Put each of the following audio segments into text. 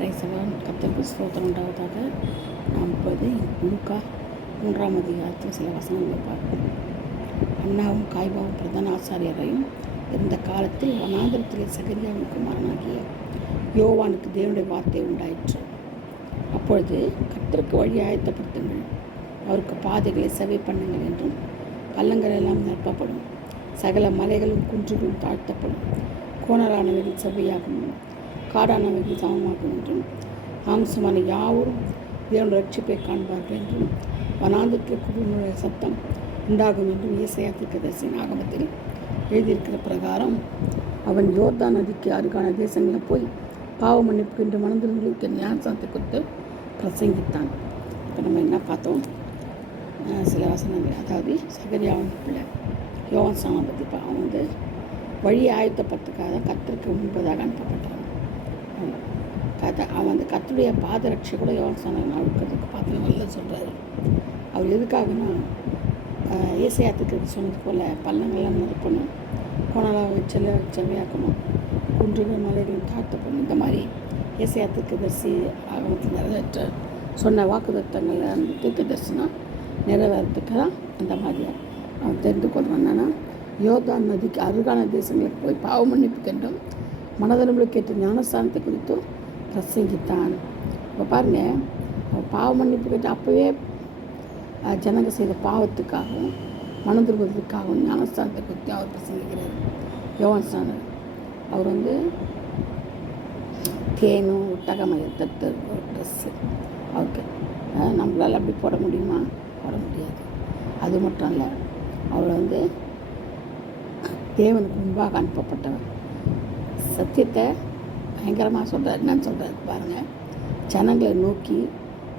பிரைசலான் கர்த்தருக்கு ஸ்தோத்திரம் உண்டாவதாக. நாம் இப்போது லூக்கா 3ஆம் அதிகாரத்தில் சில வசனங்களை பார்ப்போம். அன்னாவும் காய்பாவும் பிரதான ஆசாரியரையும் இருந்த காலத்தில் வனாந்திரத்திலே சகரியாவின் குமாரனாகிய யோவானுக்கு தேவனுடைய வார்த்தை உண்டாயிற்று. அப்பொழுது கர்த்தருக்கு வழி ஆயத்தப்படுத்துங்கள், அவருக்கு பாதைகளை செவை பண்ணுங்கள் என்றும், பள்ளங்கள் எல்லாம் நிரப்பப்படும், சகல மலைகளும் குன்றுகளும் தாழ்த்தப்படும், கோணலானவைகள் செவ்வையாகும், காடானவைகள் சமமாகும் என்றும், மாம்சமான யாவரும் தேவனுடைய ரட்சிப்பை காண்பார்கள் என்றும், வனாந்திரத்தில் குடிநுழைய சத்தம் உண்டாகும் என்றும் ஏசாயா தீர்க்கதரிசியின் ஆகமத்தில் எழுதியிருக்கிற பிரகாரம் அவன் யோர்தான் நதிக்கு அருகான தேசங்களில் போய் பாவ மன்னிப்பு என்று மனதிற்கு ஞானசானத்தை குறித்து பிரசங்கித்தான். இப்போ நம்ம என்ன பார்த்தோம்? சில வசனங்கள், அதாவது சகரியாவின் பிள்ளை யோவான் ஸ்நானம் பற்றி அவன் வழி ஆயத்தப்படுறதுக்காக கர்த்தருக்கு முன்பதாக அனுப்பப்பட்டான். அவன் அந்த கர்த்தருடைய பாதரட்சை கூட யோவான் ஸ்நானம் அழுக்கிறதுக்கு பார்த்து நல்லா சொல்கிறாரு. அவர் எதுக்காகனா ஏசாயாத்துக்கு சொன்னது போல் பள்ளங்கள்லாம் நிரப்பணும், கோணலாக செவ்வையாக்கணும், குன்றுகள் மலைகளும் தாழ்த்தப்படும், இந்த மாதிரி ஏசாயாத்துக்கு தரிசி ஆகமத்தில் நிறைவேற்ற சொன்ன வாக்குத்தத்தங்கள் அந்த தீர்க்க தரிசனம் நிறைவேறத்துக்கு தான் அந்த மாதிரி அவன் தெரிந்து கொள்கிறான். என்னன்னா, யோர்தான் நதிக்கு அருகான தேசங்களுக்கு போய் பாவ மன்னிப்புக்கு என்றும் மனதளவில் கேட்ட ஞானஸ்தானத்தை குறித்தும் பிரசங்கித்தான். இப்போ பாருங்கள், பாவ மன்னிப்பு கேட்டு அப்போவே ஜனங்க செய்த பாவத்துக்காகவும் மனதிரும்புவதற்காகவும் ஞானஸ்தானத்தை குறித்து அவர் பிரசங்கிக்கிறார். யோவான் ஸ்நானர் அவர் தேனும் ஒட்டகமயம் தத்து ட்ரெஸ்ஸு அவருக்கு நம்மளால் அப்படி போட முடியுமா? போட முடியாது. அது மட்டும் இல்லை, அவர் தேவனுக்கு முன்பாக அனுப்பப்பட்டவர். சத்தியத்தை பயங்கரமாக சொல்கிறார். என்னன்னு சொல்கிறார் பாருங்கள், ஜனங்களை நோக்கி,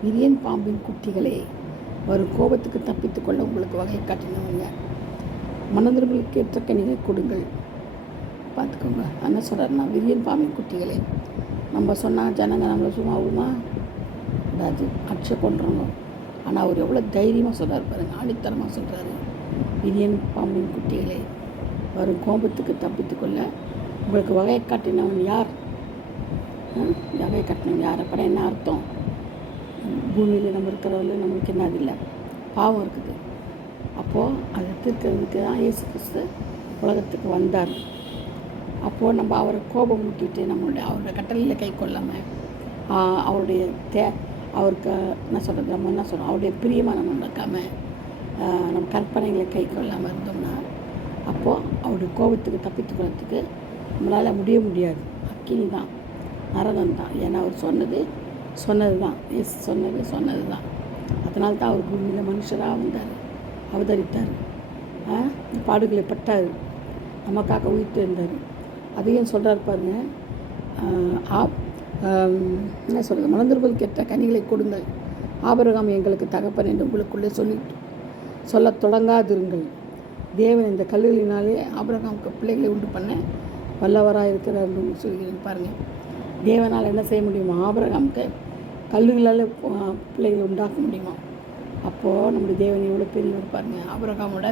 விரியன் பாம்பின் குட்டிகளே, வரும் கோபத்துக்கு தப்பித்து கொள்ள உங்களுக்கு வகை காட்டினவங்க, மனதிற்கு ஏற்ற கனிகளை கொடுங்கள். பார்த்துக்கோங்க, என்ன சொல்கிறாருன்னா, விரியன் பாம்பின் குட்டிகளே. நம்ம சொன்னால் ஜனங்க நம்மளை சும்மா ஆகுமா? அதாவது அடிச்சு கொண்டுறோங்க. ஆனால் அவர் எவ்வளோ தைரியமாக சொல்கிறார் பாருங்கள், ஆணித்தரமாக சொல்கிறாரு. விரியன் பாம்பின் குட்டிகளே, வரும் கோபத்துக்கு தப்பித்து கொள்ள உங்களுக்கு வகை காட்டினவன் யார்? வகை காட்டினவன் யார்? அப்போ என்ன அர்த்தம்? பூமியில் நம்ம இருக்கிறவங்கள நம்மளுக்கு என்னது இல்லை, பாவம் இருக்குது. அப்போது அதை தீர்க்கிறதுக்கு தான் இயேசு கிறிஸ்து உலகத்துக்கு வந்தார். அப்போது நம்ம அவரை கோபம் ஊட்டிட்டு அவருடைய கட்டளையில் கை கொள்ளாமல் அவருடைய அவருக்கு என்ன சொல்கிறது, நம்ம என்ன சொல்கிறோம், அவருடைய பிரியமாக நம்ம நடக்காமல் நம்ம கற்பனைகளை கை கொள்ளாமல் இருந்தோம்னா, அப்போது அவருடைய கோபத்துக்கு தப்பித்து கொள்றதுக்கு நம்மளால் முடியாது. அக்கினி தான், நரகம் தான். ஏன்னா அவர் சொன்னது தான், எஸ் சொன்னது தான். அதனால தான் அவர் பூமியில் மனுஷராக வந்தார், அவதரித்தார், பாடுகளை பட்டார், நமக்காக உயிர்த்து இருந்தார். அதையும் சொல்கிறார் பாருங்க, என்ன சொல்கிறது, மனதிற்கு ஏற்ற கனிகளை கொடுங்கள், ஆபிரகாம் எங்களுக்கு தகப்பன் என்று உங்களுக்குள்ளே சொல்ல தொடங்காதிருங்கள். தேவன் இந்த கல்லுகளினாலே ஆபிரகாமுக்கு பிள்ளைகளை உண்டு பண்ண வல்லவராக இருக்கிறார் சொல்கிறேன். பாருங்கள், தேவனால் என்ன செய்ய முடியுமா? ஆபிரகாமுக்கு கல்லுகளால் பிள்ளைகளை உண்டாக்க முடியுமா? அப்போது நம்முடைய தேவன் எவ்வளோ பெரியவர் பாருங்கள், ஆபிரகாமோட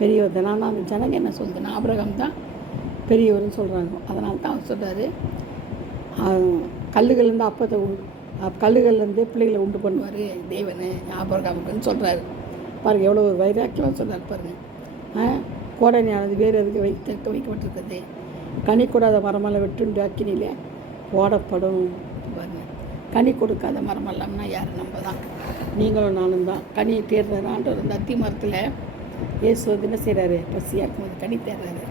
பெரியவர் தான். ஆனால் அந்த ஜனங்க என்ன சொல்லுதுன்னா, ஆபிரகாம் தான் பெரியவர்னு சொல்கிறாங்க. அதனால தான் அவர் சொல்கிறாரு, கல்லுகள்லேருந்து கல்லுகள்லேருந்து பிள்ளைகளை உண்டு பண்ணுவார் தேவன் ஆபிரகாமுக்குன்னு சொல்கிறாரு. பாருங்கள், எவ்வளோ ஒரு வைராக்கியமாக சொல்கிறார் பாருங்கள். கோடனையானது வேறு எதுக்கு வைக்கப்பட்டிருக்கிறது, கனி கூடாத மரமெல்லாம் வெட்டுண்டு அக்கினியிலே போடப்படும். பாருங்கள், கனி கொடுக்காத மரம் எல்லாம்னா யார்? நம்ம தான், நீங்களும் நானும் தான். கனி தேடுறாரு ஆண்டவர். அந்த அத்தி மரத்தில் இயேசு என்ன செய்கிறாரு? பசியாக இருக்கும்போது கனி தேடுறாரு,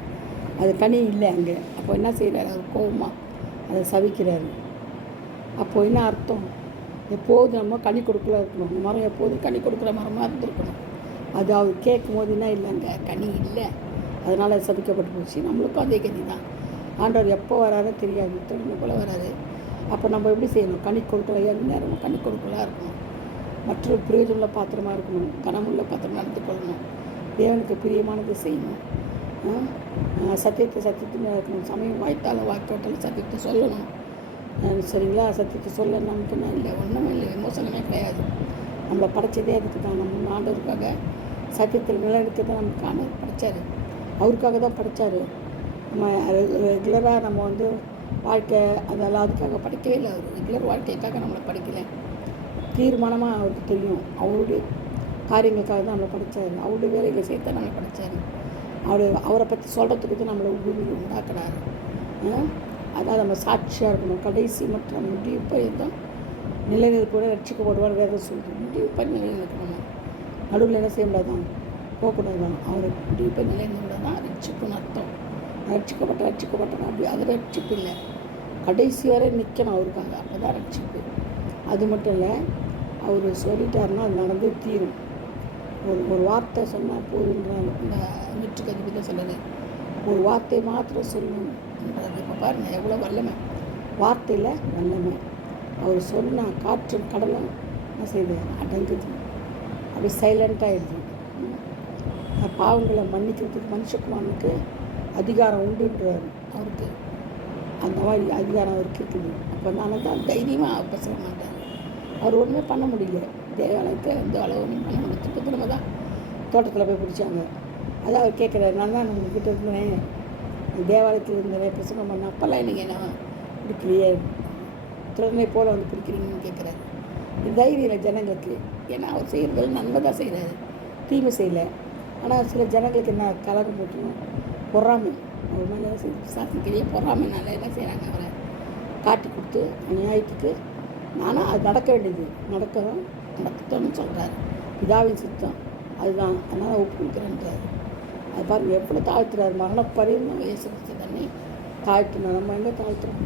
அது கனி இல்லை அங்கே. அப்போ என்ன செய்கிறாரு? அவர் கோவமாக அதை சவிக்கிறாரு. அப்போது என்ன அர்த்தம்? எப்போதும் நம்ம கனி கொடுக்கல இருக்கணும். அந்த மரம் எப்போதும் கனி கொடுக்குற மரமாக இருந்திருக்கணும். அது அவர் கேட்கும் போது என்ன இல்லைங்க, கனி இல்லை, அதனால் அது சபிக்கப்பட்டு போச்சு. நம்மளுக்கும் அதே கனி தான். ஆண்டவர் எப்போ வராரோ தெரியாது, திரும்ப போல் வராரு. அப்போ நம்ம எப்படி செய்யணும்? கனி கொடுக்கலையா நேரம் கனி கொடுக்கலாம் இருக்கணும், மற்றொரு பிரயோஜனமுள்ள பாத்திரமாக இருக்கணும், கனமுள்ள பாத்திரம் நடந்து கொள்ளணும், தேவனுக்கு பிரியமானது செய்யணும், சத்தியத்தை இருக்கணும், சமயம் வாய்த்தாலும் வாய்க்காட்டாலும் சத்தியத்தை சொல்லணும். சரிங்களா? சத்தியத்தை சொல்ல நமக்கு என்ன இல்லை, ஒன்றுமே இல்லை, விமோசனமே கிடையாது. நம்மளை படைச்சதே அதுக்கு தான். நம்ம ஆண்டவருக்காக சத்தியத்தில் நிலைநிறுத்த தான் நமக்கு ஆண்டவர் படைத்தார். அவருக்காக தான் படைத்தார். நம்ம ரெகுலராக நம்ம வாழ்க்கை அதெல்லாம் அதுக்காக படிக்கவே இல்லை. அவர் ரெகுலர் வாழ்க்கைக்காக நம்மளை படிக்கலை. தீர்மானமாக அவருக்கு தெரியும். அவருடைய காரியங்களுக்காக தான் நம்மளை படித்தார். அவருடைய வேலைகளை சேர்த்து தான் நம்மளை படித்தார். அவரை பற்றி சொல்கிறதுக்கு தான் நம்மளை பூமியில் உண்டாக்குறாரு. அதான் நம்ம சாட்சியாக இருக்கணும். கடைசி மற்றும் முடிவு பரியந்தம் நிலைநிற்போட ரட்சிக்கப்படுவார் வேறு சொல்லுது. முடிவு பண்ணி நிலைநிற்கணும். நடுவில் என்ன செய்ய முடியாதான், போகக்கூடாது தான். அவரை முடிவு பண்ணி நிலைநிறுவ தான் ரட்சிப்புன்னு அர்த்தம். ரட்சிக்கப்பட்டனா அப்படி அது ரட்சிப்பு இல்லை. கடைசி வரை நிற்கணும் அவருக்காங்க, அப்போ தான் ரட்சிப்பு. அது மட்டும் இல்லை, அவர் சொல்லிட்டாருன்னா அது நடந்து தீரும். ஒரு வார்த்தை சொன்னால் போதுன்றாங்க. இந்த நூற்றுக்கு அதிபதி தான் சொல்லுது, ஒரு வார்த்தை மாத்திரம் சொல்லணுன்றது. இப்போ பாருங்கள் எவ்வளோ வல்லமை, வார்த்தையில் வல்லமை. அவர் சொன்னால் காற்றும் கடலும் என்ன செய்யுது, அடங்குது. அப்படி சைலண்ட்டாகிடுது. பாவங்களை மன்னிக்கிறதுக்கு மனுஷகுமாரனுக்கு அதிகாரம் உண்டுன்றார். அவருக்கு அந்த மாதிரி அதிகாரம் அவருக்கு இருக்குது. அப்போ நான் தான் தைரியமாக பேச மாட்டார். அவர் ஒன்றுமே பண்ண முடியல. தேவாலயத்தில் எந்த அளவு ஒன்றும் பண்ண முடியல. திரும்ப தான் தோட்டத்தில் போய் பிடிச்சாங்க. அதான் அவர் கேட்குறாரு, நான் தான் உங்ககிட்ட இருந்தேன், தேவாலயத்தில் இருந்தேன், பிரசங்கம் பண்ண, அப்போல்லாம் எனக்கு நான் பிடிக்கலையே, திறனை போல் வந்து பிடிக்கிறீங்கன்னு கேட்குறாரு. தைரியம் ஜனங்களுக்கு. ஏன்னா அவர் செய்கிறது நன்மை தான் செய்கிறாரு, தீமை செய்யலை. ஆனால் சில ஜனங்களுக்கு என்ன கலகம் போட்டணும், பொறாமை. அவர் மேலே சாத்திக்கிலேயே பொறாமைனால என்ன செய்கிறாங்க, அவரை காட்டி கொடுத்து நியாயத்துக்கு. நானும் அது நடக்க வேண்டியது நடக்கணும்னு சொல்கிறாரு. பிதாவின் சித்தம் அதுதான், அதனால் ஒப்பு கொடுக்குறேன்றாரு. அது பாருங்கள் எவ்வளோ தாழ்த்துறாரு. மரணப்பரிந்தும் இயேசு கிறிஸ்து தன்னை தாழ்த்தினோம். நம்ம எங்கே தாழ்த்துறோம்?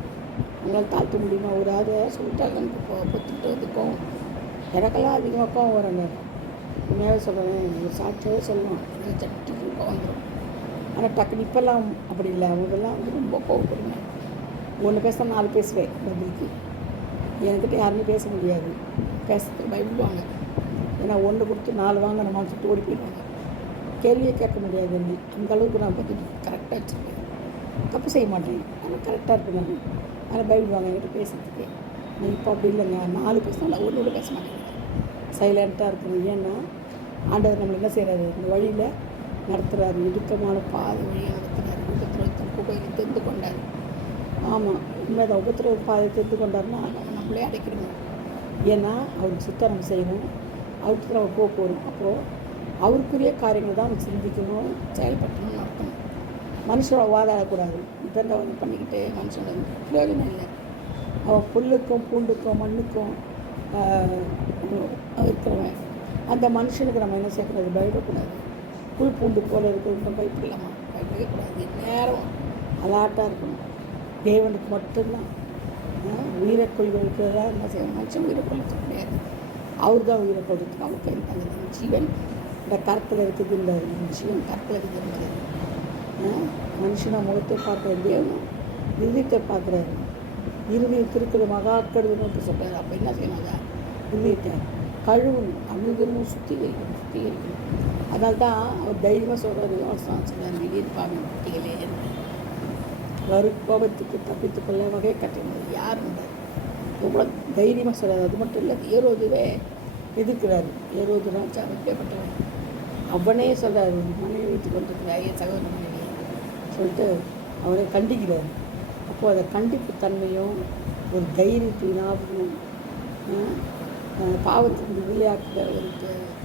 அவங்களால தாழ்த்த முடியுமா? ஒரு ஆறு சொல்லிட்டாங்க, எனக்கு பொத்துட்டு வந்து கோவம், எனக்கெல்லாம் அதிகமாக கோவம் வராங்க. உண்மையாகவே சொல்கிறேன், ஒரு சாட்சியாகவே சொல்லணும், எனக்கு சட்டிக்கு கோவம் வந்துடும். ஆனால் டக்குனு இப்போல்லாம் அப்படி இல்லை. அவங்கெல்லாம் வந்து ரொம்ப கோவப்படுங்க. ஒன்று பேச 4 பேசுவேன் பதிலுக்கு. என்கிட்ட யாருமே பேச முடியாது, பேசுறதுக்கு பயப்படுவாங்க. ஏன்னா 1 கொடுத்து 4 வாங்கணுமான்னு சொல்லிட்டு ஓடி போயிடுவாங்க. கேள்வியே கேட்க முடியாது. அந்த அளவுக்கு நான் பதில் கரெக்டாக வச்சுருக்கேன். தப்பு செய்ய மாட்டேன், ஆனால் கரெக்டாக இருப்பேன் நான். ஆனால் பயப்படுவாங்க என்கிட்ட பேசுறதுக்கு. நான் இப்போ அப்படி இல்லைங்க, 4 பேசினாலும் ஒன்றோட பேச மாட்டேங்கிறேன், சைலண்ட்டாக இருக்கணும். ஏன்னா ஆண்டவர் நம்மளை என்ன செய்கிறாரு, இந்த வழியில் நடத்துகிறாரு, இடுக்கமான பாதை வழியை நடத்துகிறாரு. உபத்திரவத்தின் குகையில் தெரிந்து கொண்டார். ஆமாம், உண்மைதான். உபத்திரவ பாதை தெரிந்து கொண்டாருன்னா நம்மளே அடைக்கணும். ஏன்னா அவருக்கு சுத்தம் நம்ம செய்யணும், அவருக்கு நம்ம போகணும். அப்போது அவருக்குரிய காரியங்கள் தான் நம்ம சிந்திக்கணும், செயல்பட்டணும்னு அர்த்தம். மனுஷனோட வாதாடக்கூடாது. இதெல்லாம் பண்ணிக்கிட்டு மனுஷனோட பிரயோஜனம் இல்லை. அவன் புல்லுக்கும் பூண்டுக்கும் மண்ணுக்கும் இருக்கிறவன். அந்த மனுஷனுக்கு நம்ம என்ன செய்யக்கூடாது, பயப்படக்கூடாது. புல் பூண்டு போல் இருக்கிறவங்க பயப்படலாமா? பயப்படக்கூடாது. நேரம் அலாட்டாக இருக்கணும். தேவனுக்கு மட்டும்தான் உயிரை கொள்வதற்கிறதா என்ன செய்யணும். மனுஷன் உயிரை கொள்வது கிடையாது, அவர் தான் உயிரை கொள்றதுக்கு. அவருக்கு அந்த ஜீவன் இந்த கருத்தில் இருக்குது, இந்த ஜீவன் கருத்தில் இருக்குது என்பது. மனுஷனை முகத்தை பார்க்குற தேவனும் இருதயத்தை பார்க்குறாரு. இருதயத்தில் இருக்கிற மகாக்கடுதுன்னு சொல்கிறாரு. அப்போ என்ன செய்யணும், அதை இருதயத்தை கழுவணும், அனுதினமும் சுத்திகரிக்கணும். அதனால தான் அவர் தைரியமாக சொல்கிறார், யோசனை சொல்கிறார், திடீர் பாவம் குட்டிகளே என்று கோபத்துக்கு தப்பித்துக்கொள்ள வகை கட்டினது யார் இருந்தார். எவ்வளோ தைரியமாக சொல்கிறார். அது மட்டும் இல்லை, ஏரோதுவே எதிர்க்கிறாரு. ஏரோது ராஜா எப்பேற்பட்டவன், அவனே சொல்கிறார், மனைவி வீட்டுக்கு வந்துருக்கிறார், என் சகோதர மனைவி சொல்லிட்டு அவரை கண்டிக்கிறார். அப்போது அதை கண்டிப்பு தன்மையும் ஒரு தைரியத்தின் ஞாபகம் பாவத்துக்கு விளையாட்டுற ஒரு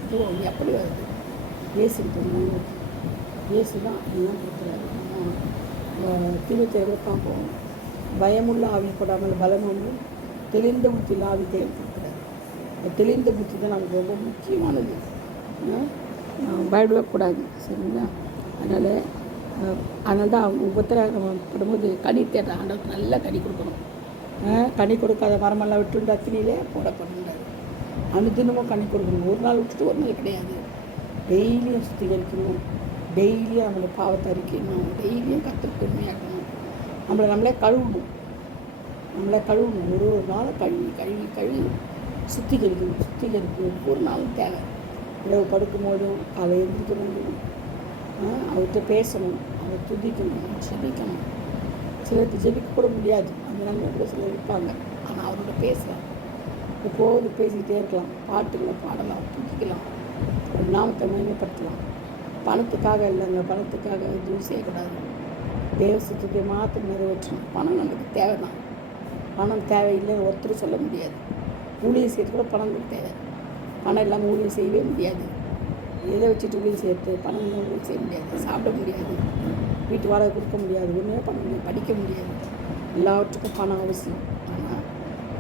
இதுவும் எப்படி வருது. இயேசுக்கு இயேசு தான் எல்லாம் கொடுக்குறாரு. தீவிர பார்ப்போம். பயமுள்ள ஆவி போடாமல் பலமுள்ள தெளிந்த புத்தியில் ஆவி தேவைப்படுகிறார். தெளிந்த புத்தி தான் நமக்கு ரொம்ப முக்கியமானது. பயப்படக்கூடாது, சரிங்களா? அதனால தான் அவங்க உபத்திரப்படும்போது கனி தேடுற ஆண்டவருக்கு நல்லா கனி கொடுக்கணும். கனி கொடுக்காத மரமெல்லாம் விட்டுண்டு அக்கினியிலே போடப்படுகிறாரு. அனுதினமும் கனி கொடுக்கணும். ஒரு நாள் விட்டுட்டு ஒரு நாள் கிடையாது. டெய்லியும் சுத்திகரிக்கணும், டெய்லியும் நம்மளை பாவத்தை அறிக்கணும், டெய்லியும் கற்றுக்கு உண்மையாக்கணும். நம்மளே கழுவணும், ஒரு நாளும் கழுவி சுத்திகரிக்கணும். ஒவ்வொரு நாளும் தேவை. இரவு படுக்கும் போதும் காலை எழுந்திரிக்கும் போதும் அவர்கிட்ட பேசணும், அவரை துதிக்கணும், ஜெபிக்கணும். சிலருக்கு ஜெபிக்க கூட முடியாது, அந்த நாள் கூட சிலர் இருப்பாங்க. ஆனால் அவரோட பேசலாம், எப்போது பேசிக்கிட்டே இருக்கலாம், பாட்டுகளை பாடலாம், துதிக்கலாம், நாமத்தை மேம்படுத்தலாம். பணத்துக்காக இல்லைங்க, பணத்துக்காக எதுவும் செய்யக்கூடாது. தேவ சித்தத்தை மாத்திரம் நிறைவேற்றணும். பணம் நமக்கு தேவை தான். பணம் தேவையில்லைன்னு ஒருத்தரும் சொல்ல முடியாது. ஊழியம் செய்யறது கூட பணம் தேவை. பணம் இல்லாமல் ஊழியம் செய்யவே முடியாது. எதை வச்சுட்டு ஊழியம் செய்யறது? பணம் இல்லாமல் ஊழியம் செய்ய முடியாது. சாப்பிட முடியாது, வீட்டு வாடகை கொடுக்க முடியாது, ஒன்றுமே பண்ண முடியாது, படிக்க முடியாது. எல்லாவற்றுக்கும் பணம் அவசியம். ஆனால்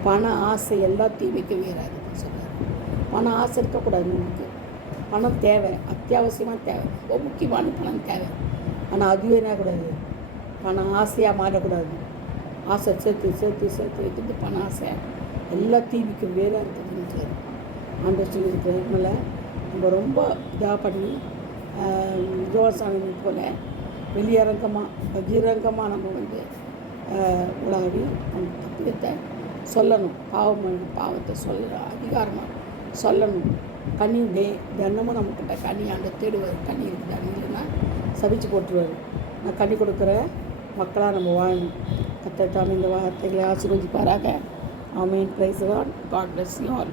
பண ஆசை எல்லா தீமைக்கு வேறாதுன்னு சொல்கிறார். பணம் ஆசை இருக்கக்கூடாது. நமக்கு பணம் தேவை, அத்தியாவசியமாக தேவை, ரொம்ப முக்கியமான பணம் தேவை. ஆனால் அதுவே என்ன கூடாது, பணம் ஆசையாக மாறக்கூடாது. ஆசை சேர்த்து சேர்த்து சேர்த்து வைக்கிறது பண ஆசை எல்லா தீமைக்கும் வேறாக இருக்குதுன்னு ஆண்டவர் சொல்லியிருக்கிறதுனால நம்ம ரொம்ப இதாக பண்ணி யோசாமி போல் வெளியரங்கமாக பகிரங்கமாக நம்ம உலகி நம்ம தப்பிதத்தை சொல்லணும். பாவத்தை அதிகாரமாக சொல்லணும். கனி தினமும் நம்மக்கிட்ட கனி தேடுவார். கனி இருக்குது, கனி இல்லைன்னா சபிச்சு போட்டுருவார். நான் கனி கொடுக்குற மக்களாக நம்ம வாழணும். கர்த்தர் தாமே இந்த வார்த்தைகளை ஆசீர்வதிப்பாராக. ஆமென். Praise God. God bless you all.